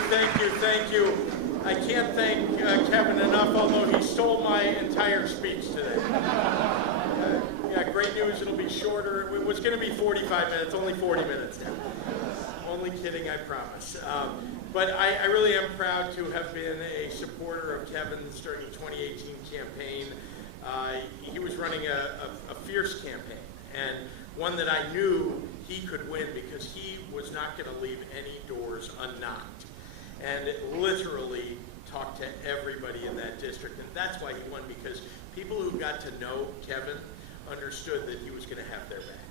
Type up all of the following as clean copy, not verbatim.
thank you. I can't thank Kevin enough, although he stole my entire speech today. Yeah, great news, it'll be shorter. It was going to be 45 minutes, only 40 minutes now. Only kidding, I promise. But I really am proud to have been a supporter of Kevin's during the 2018 campaign. He was running a fierce campaign, and one that I knew he could win because he was not going to leave any doors unknocked, and literally talked to everybody in that district. And that's why he won, because people who got to know Kevin understood that he was going to have their back.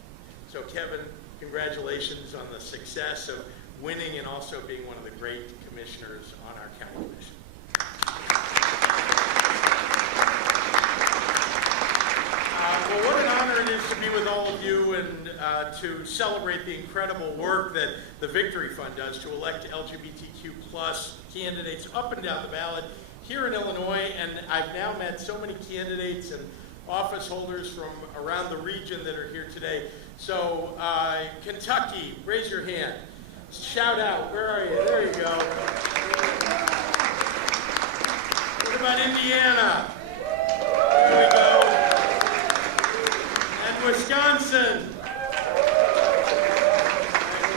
So Kevin, congratulations on the success of winning and also being one of the great commissioners on our county commission. Well, what an honor it is to be with all of you and to celebrate the incredible work that the Victory Fund does to elect LGBTQ plus candidates up and down the ballot here in Illinois. And I've now met so many candidates and office holders from around the region that are here today. So Kentucky, raise your hand. Shout out, where are you? There you go. What about Indiana? There we go. And Wisconsin.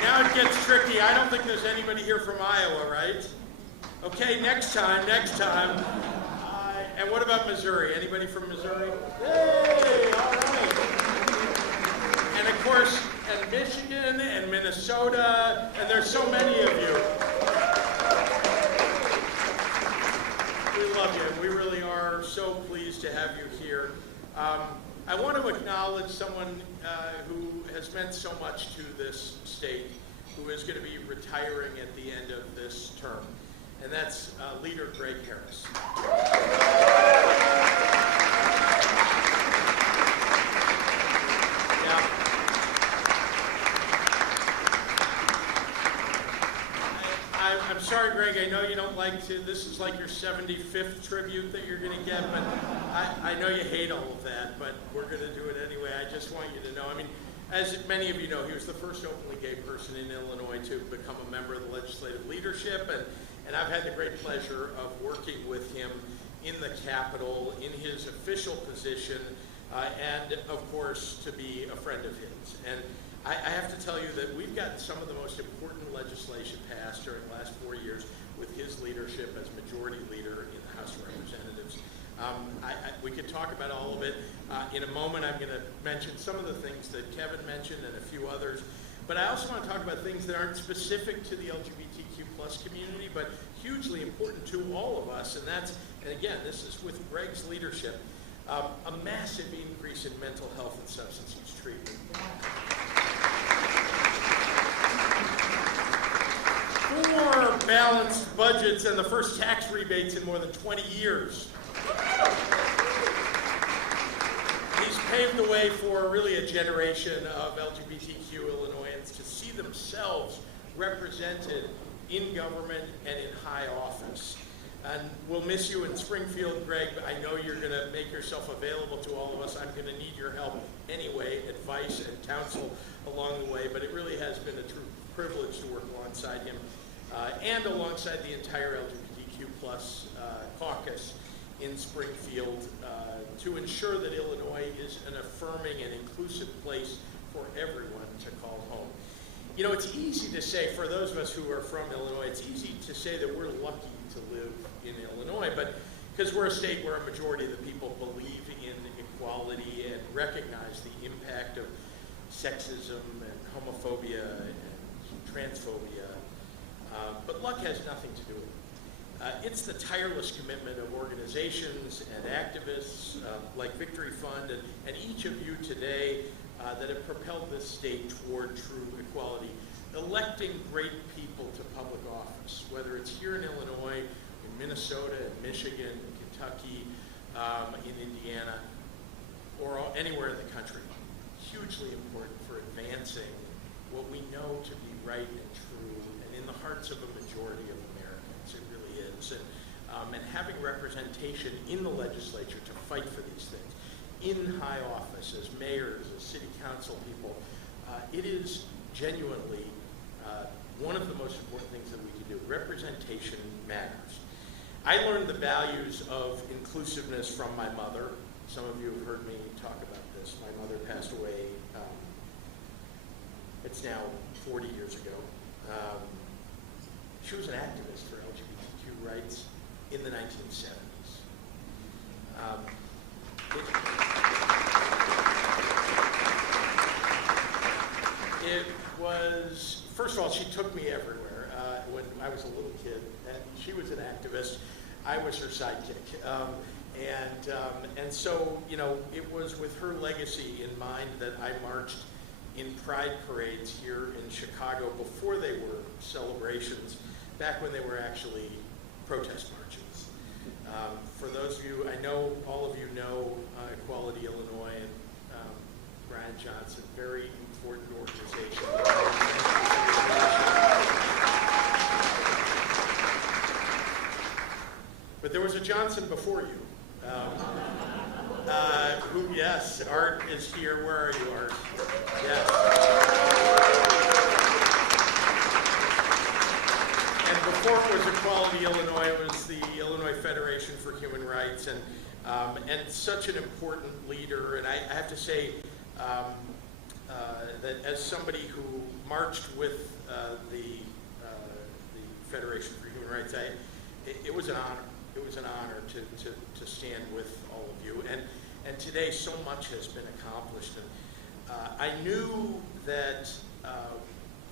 Now it gets tricky. I don't think there's anybody here from Iowa, right? Okay, next time. And what about Missouri? Anybody from Missouri? Hey, all right. And of course, and Michigan and Minnesota, and there's so many of you. We love you. We really are so pleased to have you here. I want to acknowledge someone who has meant so much to this state, who is going to be retiring at the end of this term, and that's Leader Greg Harris. I'm sorry, Greg, I know you don't like to, this is like your 75th tribute that you're going to get, but I know you hate all of that, but we're going to do it anyway. I just want you to know, I mean, as many of you know, he was the first openly gay person in Illinois to become a member of the legislative leadership, and I've had the great pleasure of working with him in the Capitol, in his official position, and of course, to be a friend of his. And I have to tell you that we've gotten some of the most important legislation passed during the last 4 years with his leadership as majority leader in the House of Representatives. We could talk about all of it. In a moment, I'm going to mention some of the things that Kevin mentioned and a few others. But I also want to talk about things that aren't specific to the LGBTQ plus community, but hugely important to all of us. And that's, and again, this is with Greg's leadership, a massive increase in mental health and substance use treatment. 4 balanced budgets and the first tax rebates in more than 20 years. He's paved the way for really a generation of LGBTQ Illinoisans to see themselves represented in government and in high office. And we'll miss you in Springfield, Greg, but I know you're going to make yourself available to all of us. I'm going to need your help anyway, advice and counsel along the way, but it really has been a true privilege to work alongside him and alongside the entire LGBTQ plus caucus in Springfield to ensure that Illinois is an affirming and inclusive place for everyone to call home. You know, it's easy to say, for those of us who are from Illinois, it's easy to say that we're lucky to live in Illinois, but because we're a state where a majority of the people believe in equality and recognize the impact of sexism and homophobia and transphobia. But luck has nothing to do with it. It's the tireless commitment of organizations and activists like Victory Fund and each of you today that have propelled this state toward true equality, electing great people to public office, whether it's here in Illinois, in Minnesota, in Michigan, in Kentucky, in Indiana, or anywhere in the country. Hugely important for advancing what we know to be right and true and in the hearts of a majority of Americans. It really is. And having representation in the legislature to fight for these things, in high office, as mayors, as city council people, it is genuinely one of the most important things that we can do. Representation matters. I learned the values of inclusiveness from my mother. Some of you have heard me talk about this. My mother passed away, it's now 40 years ago. She was an activist for LGBTQ rights in the 1970s. It was, first of all, she took me everywhere. When I was a little kid, and she was an activist. I was her sidekick. And so, you know, it was with her legacy in mind that I marched in pride parades here in Chicago before they were celebrations, back when they were actually protest marches. For those of you, I know all of you know Equality Illinois and Brian Johnson, very important organization. But there was a Johnson before you. Who, yes, Art is here. Where are you, Art? Yes. And before it was Equality Illinois, it was the Illinois Federation for Human Rights, and such an important leader. And I have to say that as somebody who marched with the Federation for Human Rights, it was an honor. It was an honor to stand with all of you. And today, so much has been accomplished. And I knew that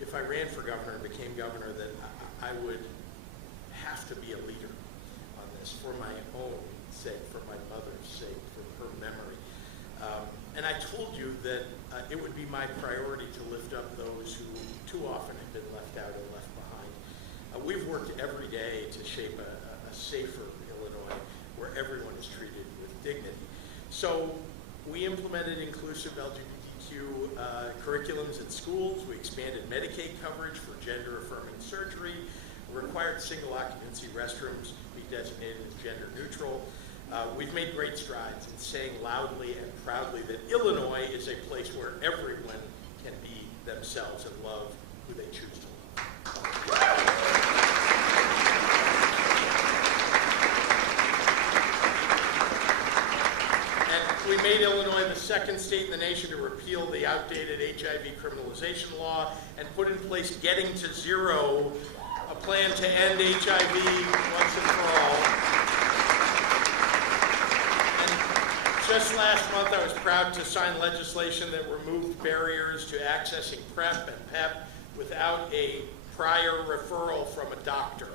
if I ran for governor and became governor, that I would have to be a leader on this for my own sake, for my mother's sake, for her memory. And I told you that it would be my priority to lift up those who too often have been left out and left behind. We've worked every day to shape a safer Illinois where everyone is treated with dignity. So we implemented inclusive LGBTQ curriculums in schools. We expanded Medicaid coverage for gender-affirming surgery, required single-occupancy restrooms be designated as gender-neutral. We've made great strides in saying loudly and proudly that Illinois is a place where everyone can be themselves and love who they choose to love. We made Illinois the second state in the nation to repeal the outdated HIV criminalization law and put in place Getting to Zero, a plan to end HIV once and for all. And just last month, I was proud to sign legislation that removed barriers to accessing PrEP and PEP without a prior referral from a doctor.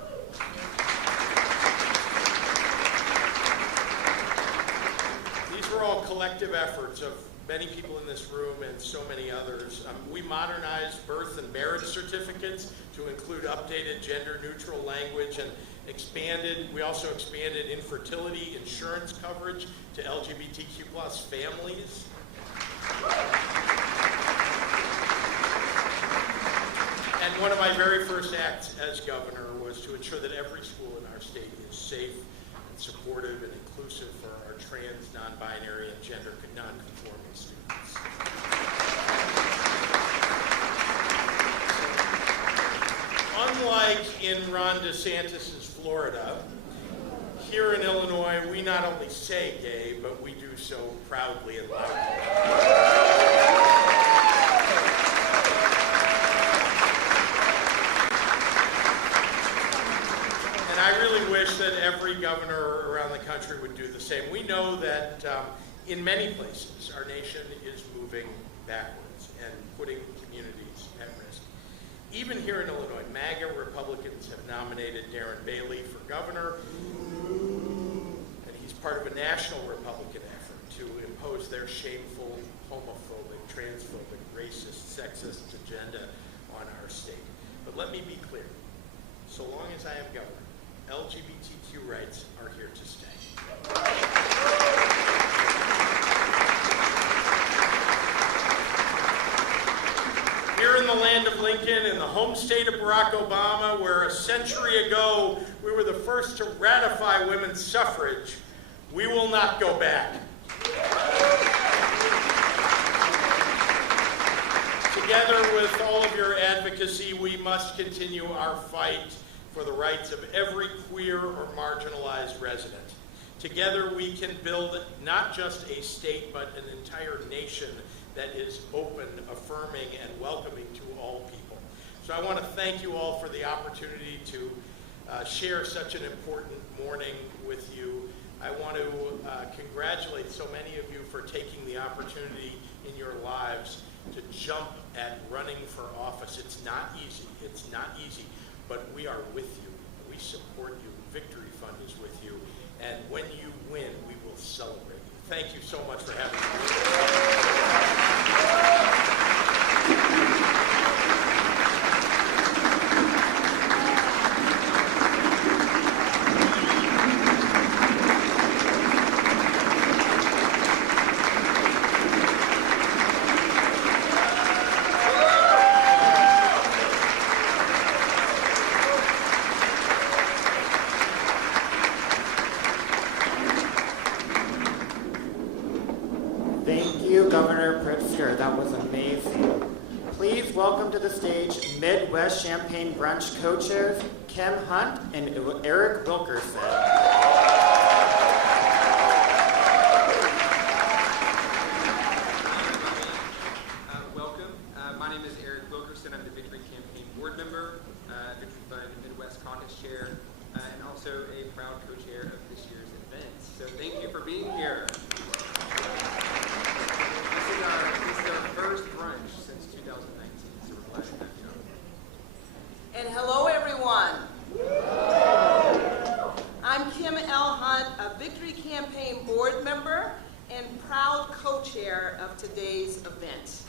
These were all collective efforts of many people in this room and so many others. We modernized birth and marriage certificates to include updated gender-neutral language and we also expanded infertility insurance coverage to LGBTQ+ families. And one of my very first acts as governor was to ensure that every school in our state is safe and supportive and inclusive for our trans, non-binary, and gender non-conforming students. Unlike in Ron DeSantis' Florida, here in Illinois, we not only say gay, but we do so proudly and loudly. And I really wish that every governor around the country would do the same. We know that in many places, our nation is moving backwards and putting communities at risk. Even here in Illinois, MAGA Republicans have nominated Darren Bailey for governor, and he's part of a national Republican effort to impose their shameful, homophobic, transphobic, racist, sexist agenda on our state. But let me be clear, so long as I am governor, LGBTQ rights are here to stay. Here in the land of Lincoln, in the home state of Barack Obama, where a century ago we were the first to ratify women's suffrage, we will not go back. Together with all of your advocacy see, we must continue our fight for the rights of every queer or marginalized resident. Together we can build not just a state, but an entire nation that is open, affirming, and welcoming to all people. So I want to thank you all for the opportunity to share such an important morning with you. I want to congratulate so many of you for taking the opportunity in your lives to jump at running for office. It's not easy. It's not easy, but we are with you. We support you. Victory Fund is with you. And when you win, we will celebrate you. Thank you so much for having me. Governor Pritzker, that was amazing. Please welcome to the stage Midwest Champaign Brunch co-chairs Kim Hunt and Eric Wilkerson. Welcome. My name is Eric Wilkerson. I'm the Victory Campaign board member, Victory Fund Midwest Caucus chair, and also a proud co-chair of this year's event. So thank you for being here. This is our first brunch since 2019, so we're glad to have you. And hello, everyone. I'm Kim L. Hunt, a Victory Campaign board member and proud co-chair of today's event.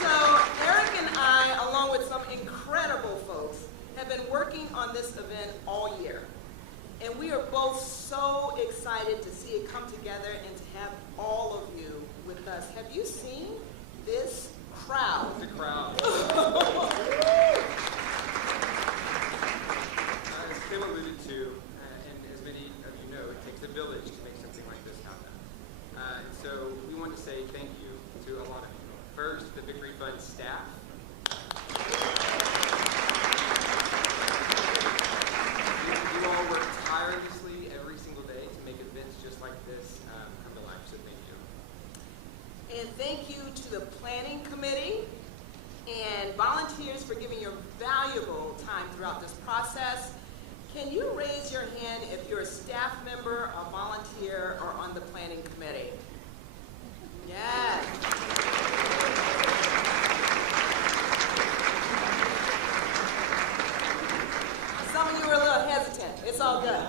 So Eric and I, along with some incredible folks, have been working on this event all year. And we are both so excited to see it come together and to have all of you with us. Have you seen this crowd? The crowd. As Kim alluded to, and as many of you know, it takes a village to make something like this happen. So we want to say thank you to a lot of people. First, the Victory Fund staff. You all work tirelessly every single day to make events just like this come to life, so thank you. And thank you to the planning committee and volunteers for giving your valuable time throughout this process. Can you raise your hand if you're a staff member, a volunteer, or on the planning committee? Yes. Some of you are a little hesitant. It's all good.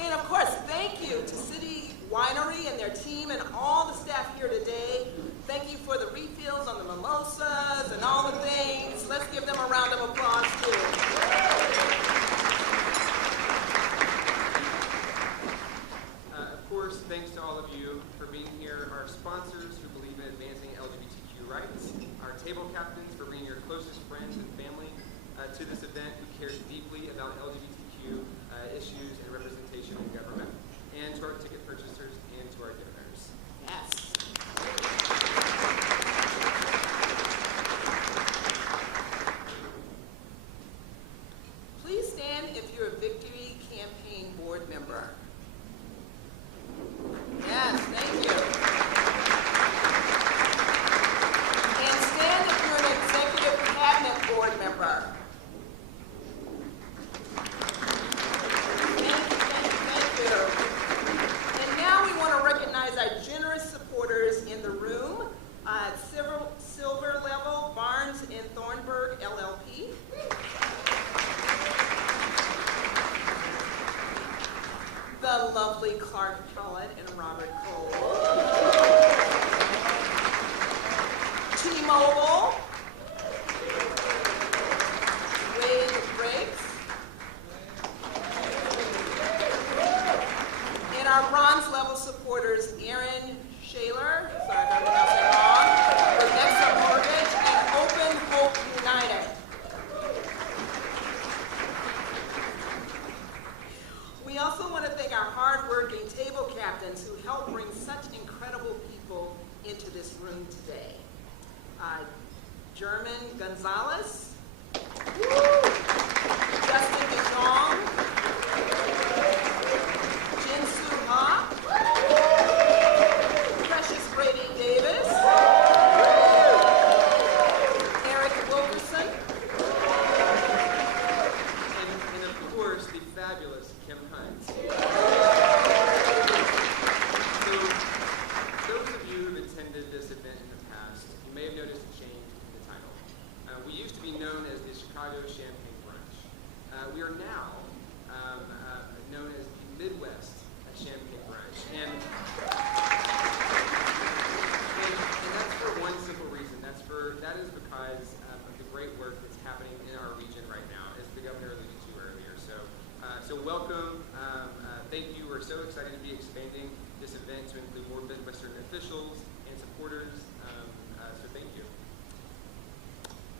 And of course, thank you to City Winery and their team and all the staff here today. Thank you for the refills on the mimosas and all the things. Let's give them a round of applause too. Of course, thanks to all of you for being here, our sponsors who believe in advancing LGBTQ rights, our table captains for bringing your closest friends and family to this event who cares deeply about LGBTQ issues and representation in government, and to our ticket purchasers and to our donors. Yes. Please stand if you're a Victory Campaign board member. Yes, thank you. And stand if you're an executive cabinet board member. Thank you. And now we want to recognize our generous supporters in the room. Silver Level Barnes and Thornburg LLP. The lovely Clark Follett and Robert Cole. T-Mobile. Wade Briggs. And our bronze level supporters, Aaron Shaler, sorry if I'm pronouncing it wrong, Rebecca Mortgage, and Open Hope United. We also want to thank our hard-working table captains who help bring such incredible people into this room today. German Gonzalez, Justin DeJong, Jinsu Ha, Precious Brady Davis, Eric Wilkerson, and of course, the fabulous Kim Hunt. So, those of you who've attended this event in the past, you may have noticed a change in the title. We used to be known as the Chicago Champagne Brunch. We are now known as the Midwest Champagne Brunch. And that's for one simple reason. That is because of the great work that's happening in our region right now, as the governor alluded to earlier. So welcome. Thank you. We're so excited to be expanding this event to include more Midwestern officials and supporters. So thank you.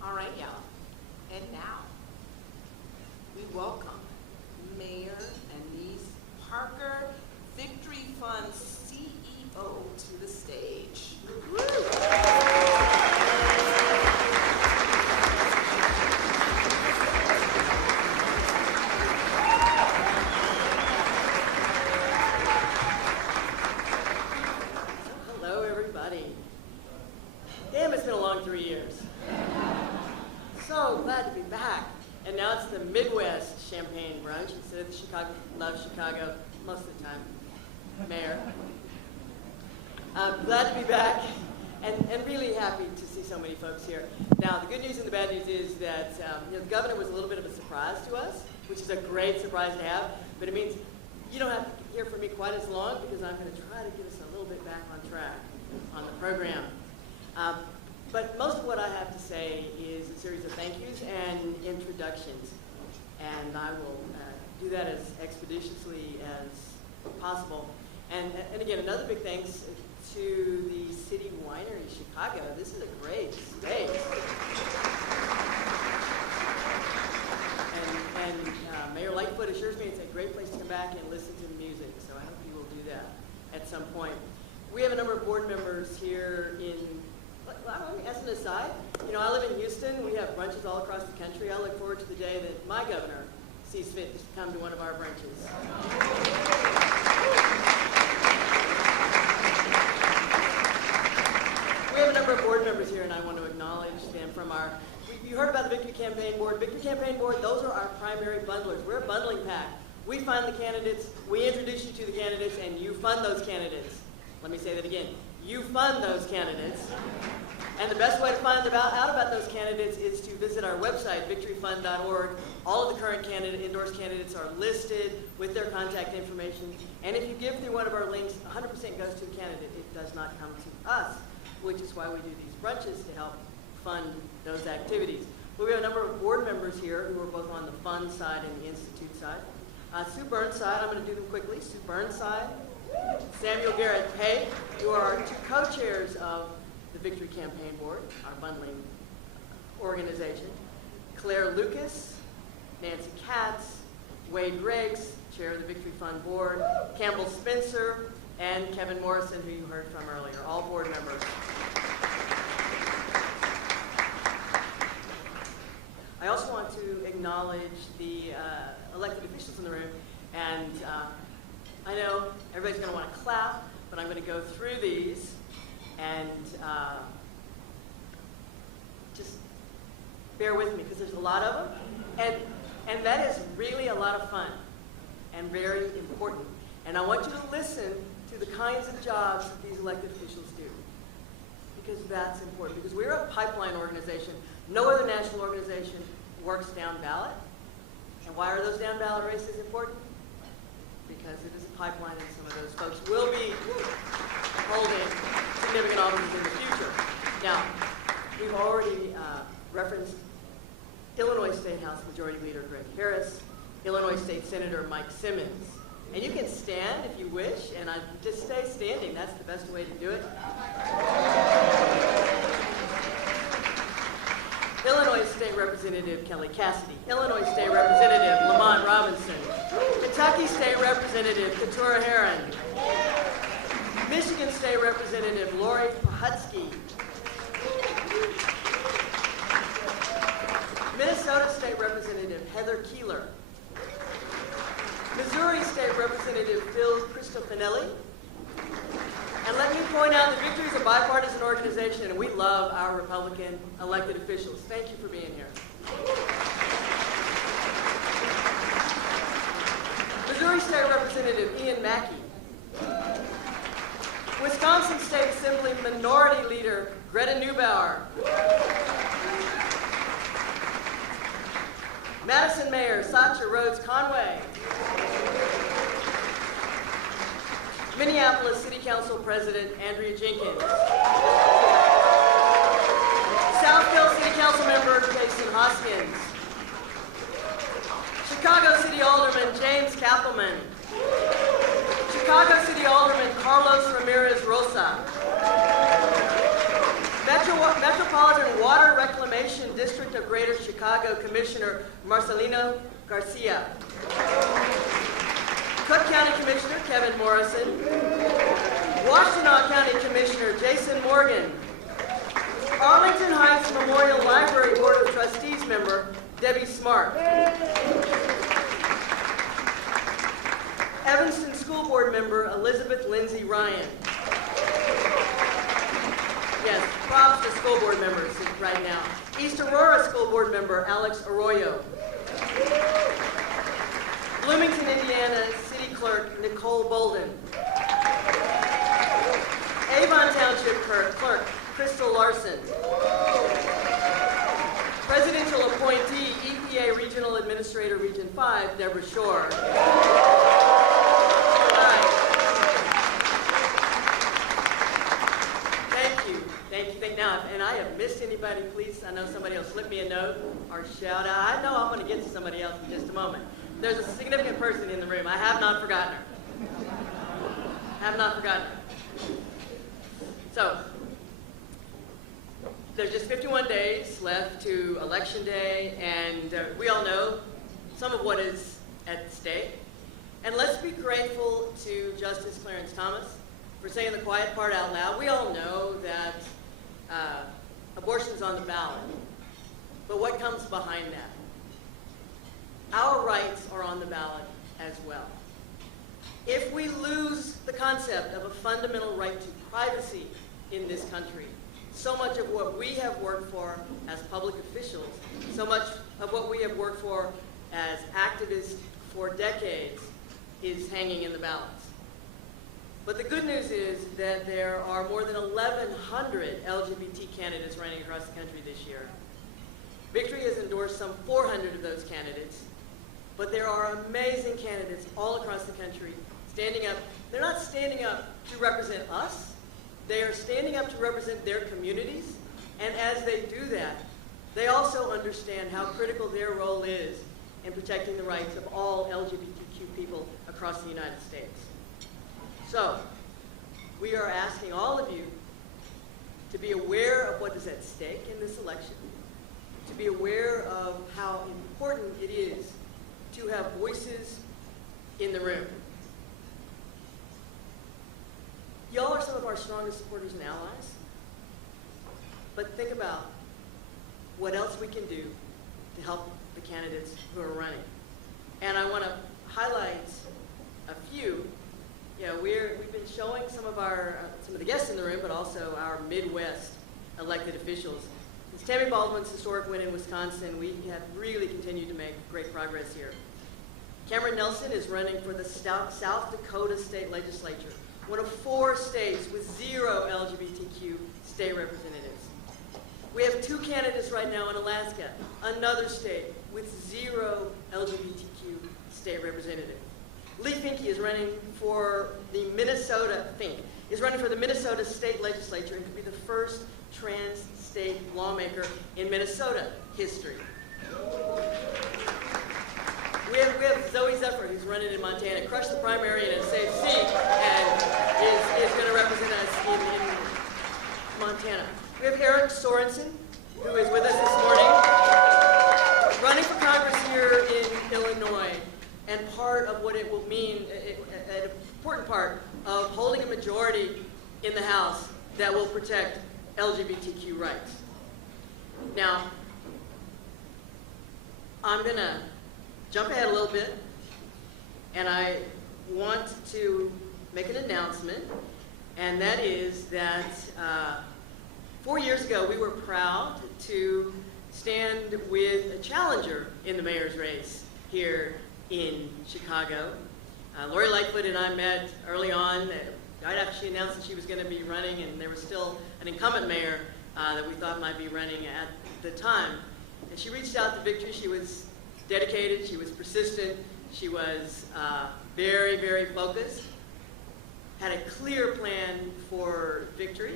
all right, y'all. And now, we welcome Mayor Anise Parker, Victory Fund CEO, to the stage. Hello, everybody. Damn, it's been a long 3 years. So glad to be back. And now it's the Midwest Champagne Brunch instead of the Chicago. Love Chicago most of the time. Mayor. I'm glad to be back and really happy to see so many folks here. Now, the good news and the bad news is that the governor was a little bit of a surprise to us, which is a great surprise to have, but it means you don't have to hear from me quite as long because I'm going to try to get us a little bit back on track on the program. But most of what I have to say is a series of thank yous and introductions. And I will do that as expeditiously as possible. And again, another big thanks to the City Winery Chicago. This is a great space. And Mayor Lightfoot assures me it's a great place to come back and listen to the music. So I hope you will do that at some point. We have a number of board members here as an aside, I live in Houston. We have brunches all across the country. I look forward to the day that my governor sees fit to come to one of our brunches. We have a number of board members here, and I want to acknowledge them from you heard about the Victory Campaign Board. Victory Campaign Board, those are our primary bundlers. We're a bundling pack. We find the candidates, we introduce you to the candidates, and you fund those candidates. Let me say that again. You fund those candidates. And the best way to find out about those candidates is to visit our website, victoryfund.org. All of the current endorsed candidates are listed with their contact information. And if you give through one of our links, 100% goes to the candidate. It does not come to us, which is why we do these brunches to help fund those activities. But we have a number of board members here who are both on the fund side and the institute side. Sue Burnside, I'm going to do them quickly. Sue Burnside, Samuel Garrett Hay, who are our two co-chairs of the Victory Campaign Board, our bundling organization. Claire Lucas, Nancy Katz, Wade Riggs, chair of the Victory Fund Board, Campbell Spencer, and Kevin Morrison, who you heard from earlier, all board members. I also want to acknowledge the elected officials in the room, and I know everybody's going to want to clap, but I'm going to go through these and just bear with me because there's a lot of them, and that is really a lot of fun and very important. And I want you to listen to the kinds of jobs that these elected officials do because that's important. Because we're a pipeline organization. No other national organization works down ballot. And why are those down ballot races important? Because it is a pipeline and some of those folks will be holding significant offices in the future. Now, we've already referenced Illinois State House Majority Leader Greg Harris, Illinois State Senator Mike Simmons. And you can stand if you wish, and just stay standing. That's the best way to do it. Illinois State Representative Kelly Cassidy, Illinois State Representative Lamont Robinson, Kentucky State Representative Keturah Herron, Michigan State State Representative Lori Pahutsky. Minnesota State Representative Heather Keeler. Missouri State Representative Phil Cristofanelli. And let me point out that Victory is a bipartisan organization, and we love our Republican elected officials. Thank you for being here. Missouri State Representative Ian Mackey. Wisconsin State Assembly Minority Leader Greta Neubauer. Madison Mayor Satya Rhodes Conway. Minneapolis City Council President Andrea Jenkins. Southfield City Council Member Jason Hoskins. Chicago City Alderman James Kappelman. Chicago City Alderman Carlos Ramirez Rosa. Metropolitan Water Reclamation District of Greater Chicago Commissioner Marcelino Garcia. Cook County Commissioner Kevin Morrison. Washtenaw County Commissioner Jason Morgan. Arlington Heights Memorial Library Board of Trustees member Debbie Smart. Evanston School Board member Elizabeth Lindsay Ryan. Yes, props to school board members right now. East Aurora School Board member Alex Arroyo. Bloomington, Indiana City Clerk Nicole Bolden. Avon Township Clerk Crystal Larson. Presidential appointee EPA Regional Administrator Region 5 Deborah Shore. Now, and I have missed anybody, please, I know somebody will slip me a note or shout out. I know I'm going to get to somebody else in just a moment. There's a significant person in the room. I have not forgotten her. Have not forgotten her. So, there's just 51 days left to Election Day, and we all know some of what is at stake. And let's be grateful to Justice Clarence Thomas for saying the quiet part out loud. We all know that abortion's on the ballot. But what comes behind that? Our rights are on the ballot as well. If we lose the concept of a fundamental right to privacy in this country, so much of what we have worked for as public officials, so much of what we have worked for as activists for decades is hanging in the balance. But the good news is that there are more than 1,100 LGBT candidates running across the country this year. Victory has endorsed some 400 of those candidates, but there are amazing candidates all across the country standing up. They're not standing up to represent us. They are standing up to represent their communities, and as they do that, they also understand how critical their role is in protecting the rights of all LGBTQ people across the United States. So, we are asking all of you to be aware of what is at stake in this election, to be aware of how important it is to have voices in the room. Y'all are some of our strongest supporters and allies, but think about what else we can do to help the candidates who are running. And I want to highlight a few. You know, we've been showing some of the guests in the room, but also our Midwest elected officials. Since Tammy Baldwin's historic win in Wisconsin, we have really continued to make great progress here. Cameron Nelson is running for the South Dakota State Legislature, one of 4 states with 0 LGBTQ state representatives. We have 2 candidates right now in Alaska, another state with 0 LGBTQ state representative. Lee Finke is running for the Minnesota State Legislature and could be the first trans state lawmaker in Minnesota history. We have Zoe Zephyr, who's running in Montana, crushed the primary in a safe seat, and is going to represent us in Montana. We have Eric Sorensen, who is with us this morning, running for Congress here in Illinois, and part of what it will mean, an important part of holding a majority in the House that will protect LGBTQ rights. Now, I'm going to jump ahead a little bit, and I want to make an announcement, and that is that 4 years ago we were proud to stand with a challenger in the mayor's race here in Chicago. Lori Lightfoot and I met early on, right after she announced that she was going to be running, and there was still an incumbent mayor that we thought might be running at the time. And she reached out to victory. She was dedicated, she was persistent, she was very, very focused, had a clear plan for victory.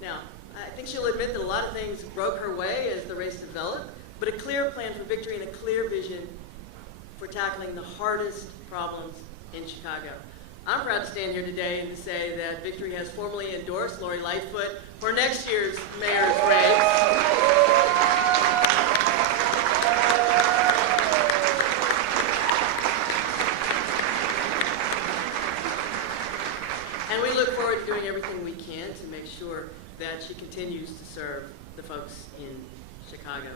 Now, I think she'll admit that a lot of things broke her way as the race developed, but a clear plan for victory and a clear vision for tackling the hardest problems in Chicago. I'm proud to stand here today and to say that Victory has formally endorsed Lori Lightfoot for next year's mayor's race. And we look forward to doing everything we can to make sure that she continues to serve the folks in Chicago.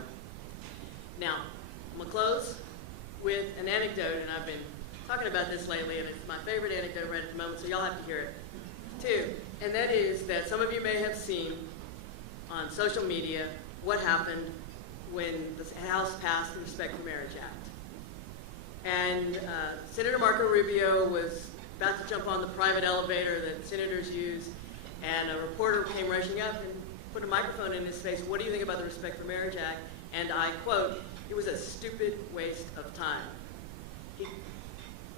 Now, I'm going to close with an anecdote, and I've been talking about this lately, and it's my favorite anecdote right at the moment, so y'all have to hear it too. And that is that some of you may have seen on social media what happened when the House passed the Respect for Marriage Act. And Senator Marco Rubio was about to jump on the private elevator that senators use, and a reporter came rushing up and put a microphone in his face. What do you think about the Respect for Marriage Act? And I quote, "It was a stupid waste of time." He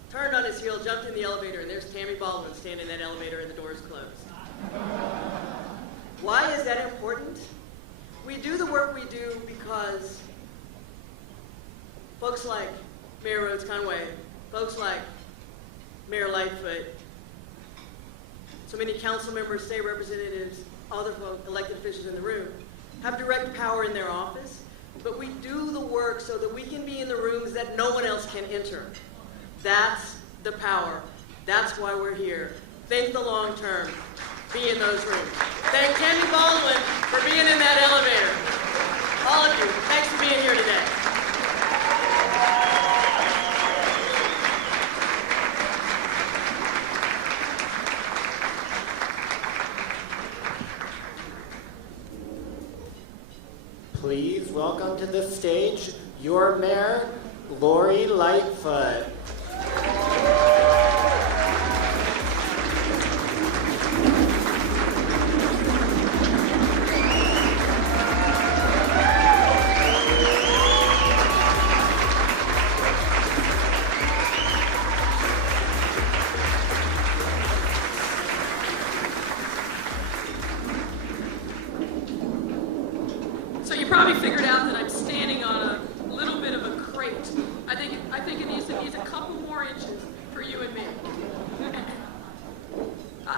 turned on his heel, jumped in the elevator, and there's Tammy Baldwin standing in that elevator and the door's closed. Why is that important? We do the work we do because folks like Mayor Rhodes Conway, folks like Mayor Lightfoot, so many council members, state representatives, other elected officials in the room, have direct power in their office, but we do the work so that we can be in the rooms that no one else can enter. That's the power. That's why we're here. Think the long term. Be in those rooms. Thank Tammy Baldwin for being in that elevator. All of you, thanks for being here today. Please welcome to the stage your mayor, Lori Lightfoot. So you probably figured out that I'm standing on a little bit of a crate. I think it needs a couple more inches for you and me.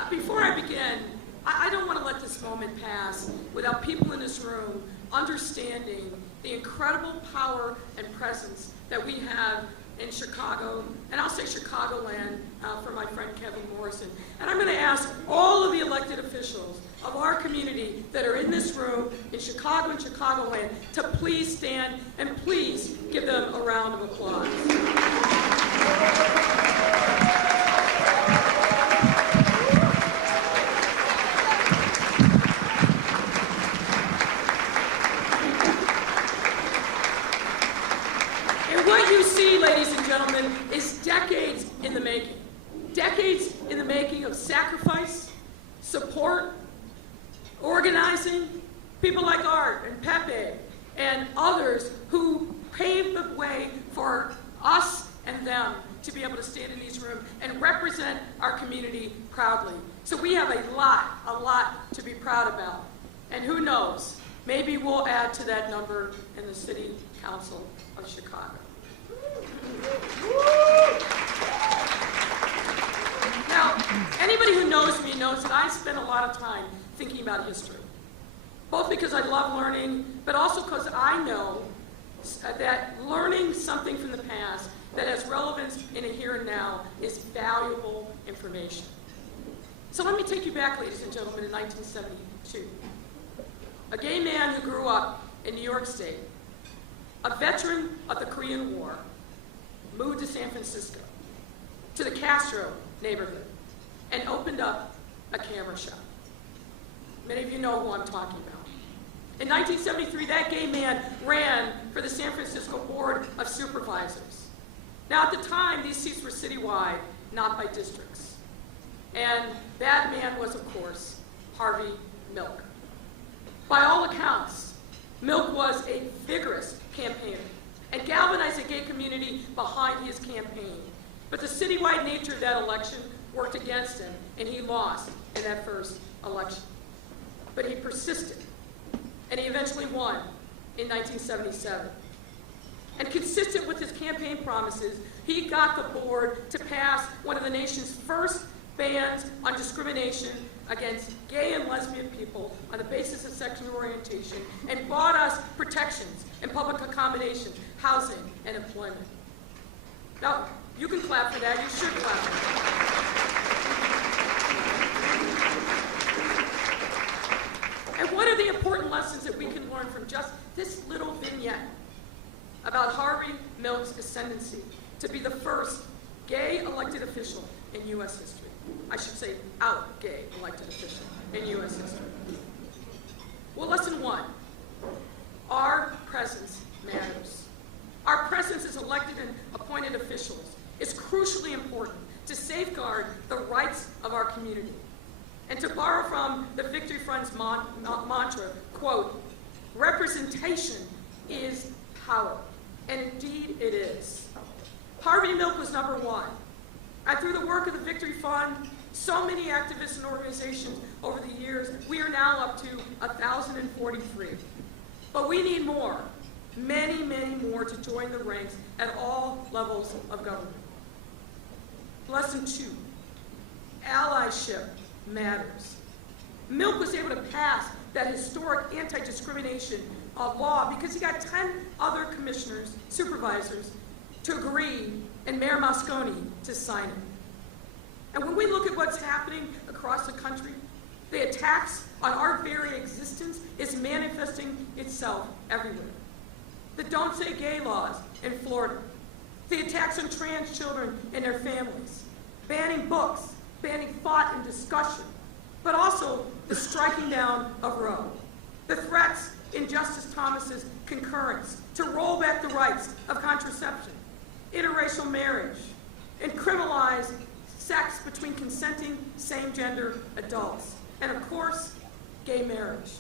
Before I begin, I don't want to let this moment pass without people in this room understanding the incredible power and presence that we have in Chicago, and I'll say Chicagoland for my friend Kevin Morrison. And I'm going to ask all of the elected officials of our community that are in this room in Chicago and Chicagoland to please stand and please give them a round of applause. What you see, ladies and gentlemen, is decades in the making. Decades in the making of sacrifice, support, organizing, people like Art and Pepe and others who paved the way for us and them to be able to stand in these rooms and represent our community proudly. So we have a lot to be proud about. And who knows, maybe we'll add to that number in the City Council of Chicago. Now, anybody who knows me knows that I spend a lot of time thinking about history, both because I love learning, but also because I know that learning something from the past that has relevance in a here and now is valuable information. So let me take you back, ladies and gentlemen, in 1972. A gay man who grew up in New York State, a veteran of the Korean War, moved to San Francisco, to the Castro neighborhood, and opened up a camera shop. Many of you know who I'm talking about. In 1973, that gay man ran for the San Francisco Board of Supervisors. Now, at the time, these seats were citywide, not by districts. And that man was, of course, Harvey Milk. By all accounts, Milk was a vigorous campaigner and galvanized the gay community behind his campaign. But the citywide nature of that election worked against him, and he lost in that first election. But he persisted, and he eventually won in 1977. And consistent with his campaign promises, he got the board to pass one of the nation's first bans on discrimination against gay and lesbian people on the basis of sexual orientation, and brought us protections in public accommodation, housing, and employment. Now, you can clap for that. You should clap for that. And what are the important lessons that we can learn from just this little vignette about Harvey Milk's ascendancy to be the first gay elected official in U.S. history? I should say out gay elected official in U.S. history. Well, lesson one, our presence matters. Our presence as elected and appointed officials is crucially important to safeguard the rights of our community. And to borrow from the Victory Fund's mantra, quote, representation is power. And indeed it is. Harvey Milk was number one. And through the work of the Victory Fund, so many activists and organizations over the years, we are now up to 1,043. But we need more, many, many more to join the ranks at all levels of government. Lesson two, allyship matters. Milk was able to pass that historic anti-discrimination law because he got 10 other commissioners, supervisors, to agree, and Mayor Moscone to sign it. And when we look at what's happening across the country, the attacks on our very existence is manifesting itself everywhere. The Don't Say Gay laws in Florida, the attacks on trans children and their families, banning books, banning thought and discussion, but also the striking down of Roe, the threats in Justice Thomas's concurrence to roll back the rights of contraception, interracial marriage, and criminalize sex between consenting same-gender adults, and of course, gay marriage.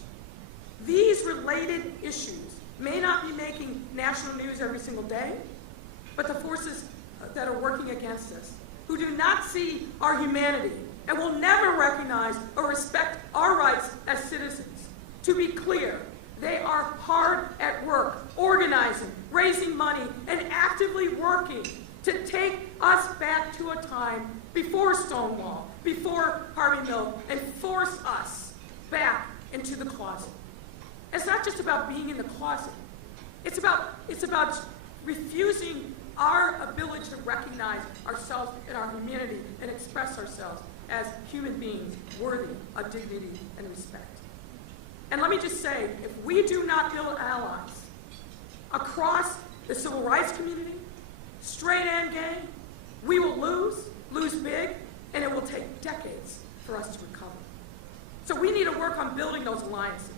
These related issues may not be making national news every single day, but the forces that are working against us, who do not see our humanity and will never recognize or respect our rights as citizens. To be clear, they are hard at work, organizing, raising money, and actively working to take us back to a time before Stonewall, before Harvey Milk, and force us back into the closet. It's not just about being in the closet. It's about refusing our ability to recognize ourselves and our humanity and express ourselves as human beings worthy of dignity and respect. And let me just say, if we do not build allies across the civil rights community, straight and gay, we will lose big, and it will take decades for us to recover. So we need to work on building those alliances.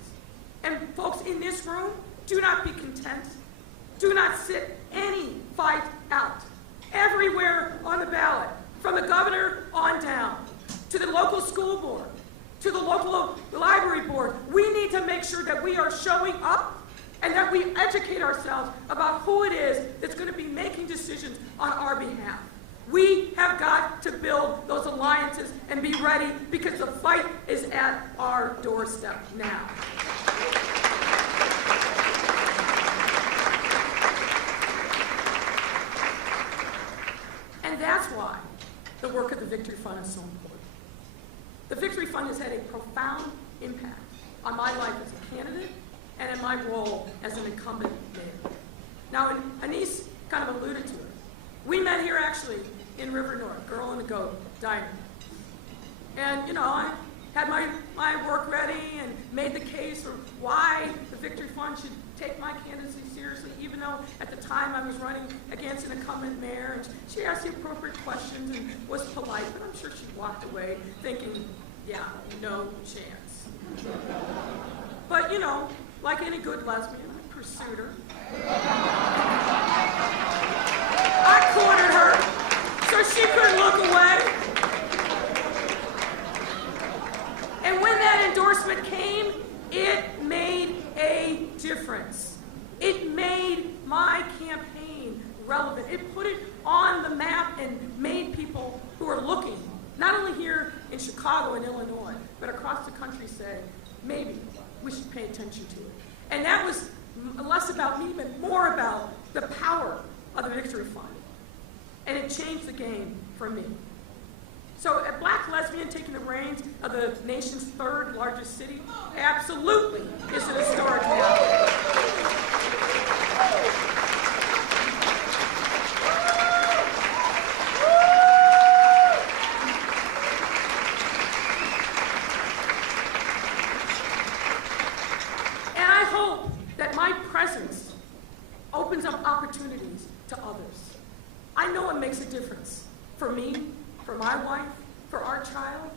And folks in this room, do not be content. Do not sit any fight out. Everywhere on the ballot, from the governor on down, to the local school board, to the local library board, we need to make sure that we are showing up and that we educate ourselves about who it is that's going to be making decisions on our behalf. We have got to build those alliances and be ready because the fight is at our doorstep now. And that's why the work of the Victory Fund is so important. The Victory Fund has had a profound impact on my life as a candidate and in my role as an incumbent mayor. Now, Anise kind of alluded to it. We met here actually in River North, Girl and the Goat Diner. And, you know, I had my work ready and made the case for why the Victory Fund should take my candidacy seriously, even though at the time I was running against an incumbent mayor. And she asked the appropriate questions and was polite, but I'm sure she walked away thinking, yeah, no chance. But, you know, like any good lesbian, I pursued her. I cornered her so she couldn't look away. And when that endorsement came, it made a difference. It made my campaign relevant. It put it on the map and made people who are looking, not only here in Chicago and Illinois, but across the country say, maybe we should pay attention to it. And that was less about me, but more about the power of the Victory Fund. And it changed the game for me. So a black lesbian taking the reins of the nation's third largest city absolutely is an historic moment. And I hope that my presence opens up opportunities to others. I know it makes a difference for me, for my wife, for our child.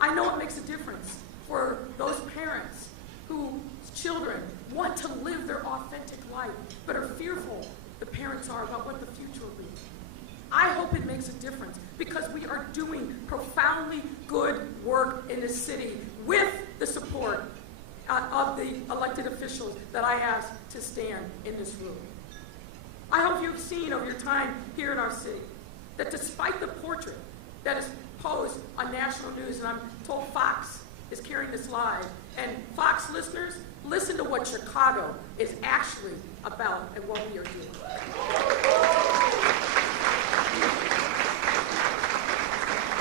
I know it makes a difference for those parents whose children want to live their authentic life, but are fearful, the parents are, about what the future will be. I hope it makes a difference because we are doing profoundly good work in this city with the support of the elected officials that I asked to stand in this room. I hope you've seen over your time here in our city that despite the portrait that is posed on national news, and I'm told Fox is carrying this live, and Fox listeners, listen to what Chicago is actually about and what we are doing.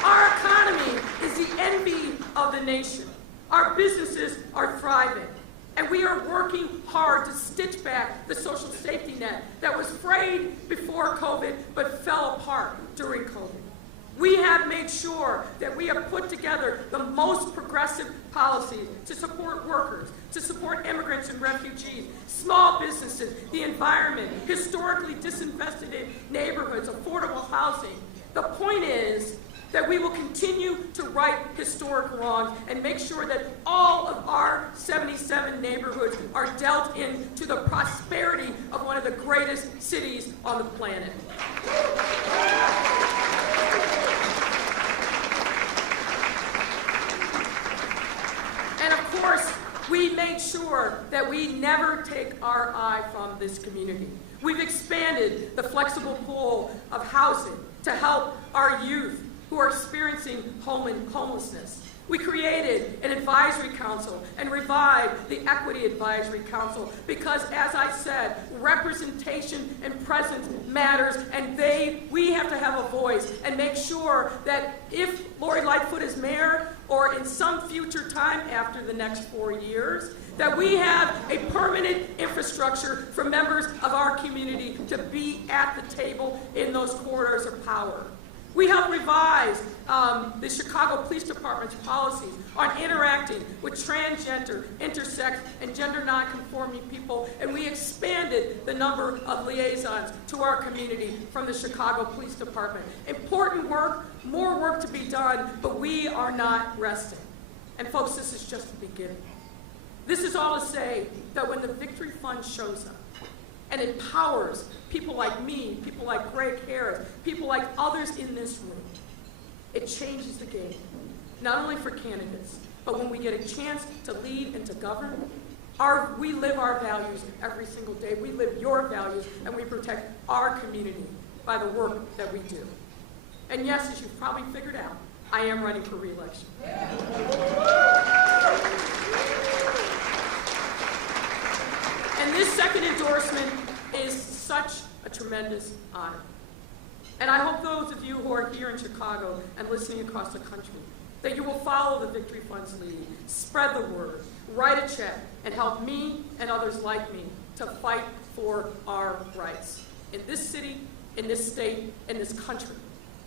Our economy is the envy of the nation. Our businesses are thriving. And we are working hard to stitch back the social safety net that was frayed before COVID but fell apart during COVID. We have made sure that we have put together the most progressive policies to support workers, to support immigrants and refugees, small businesses, the environment, historically disinvested neighborhoods, affordable housing. The point is that we will continue to right historic wrongs and make sure that all of our 77 neighborhoods are dealt into the prosperity of one of the greatest cities on the planet. And of course, we made sure that we never take our eye from this community. We've expanded the flexible pool of housing to help our youth who are experiencing homelessness. We created an advisory council and revived the Equity Advisory Council because, as I said, representation and presence matters, and we have to have a voice and make sure that if Lori Lightfoot is mayor or in some future time after the next 4 years, that we have a permanent infrastructure for members of our community to be at the table in those corridors of power. We helped revise the Chicago Police Department's policies on interacting with transgender, intersex, and gender nonconforming people, and we expanded the number of liaisons to our community from the Chicago Police Department. Important work, more work to be done, but we are not resting. And folks, this is just the beginning. This is all to say that when the Victory Fund shows up and empowers people like me, people like Greg Harris, people like others in this room, it changes the game. Not only for candidates, but when we get a chance to lead and to govern, we live our values every single day. We live your values, and we protect our community by the work that we do. And yes, as you've probably figured out, I am running for re-election. And this second endorsement is such a tremendous honor. And I hope those of you who are here in Chicago and listening across the country, that you will follow the Victory Fund's lead, spread the word, write a check, and help me and others like me to fight for our rights. In this city, in this state, in this country,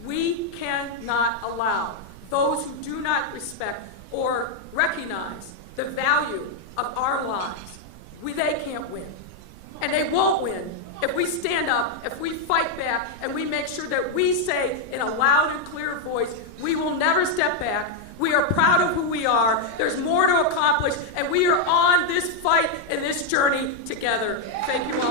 we cannot allow those who do not respect or recognize the value of our lives, they can't win. And they won't win if we stand up, if we fight back, and we make sure that we say in a loud and clear voice, we will never step back. We are proud of who we are. There's more to accomplish, and we are on this fight and this journey together. Thank you all.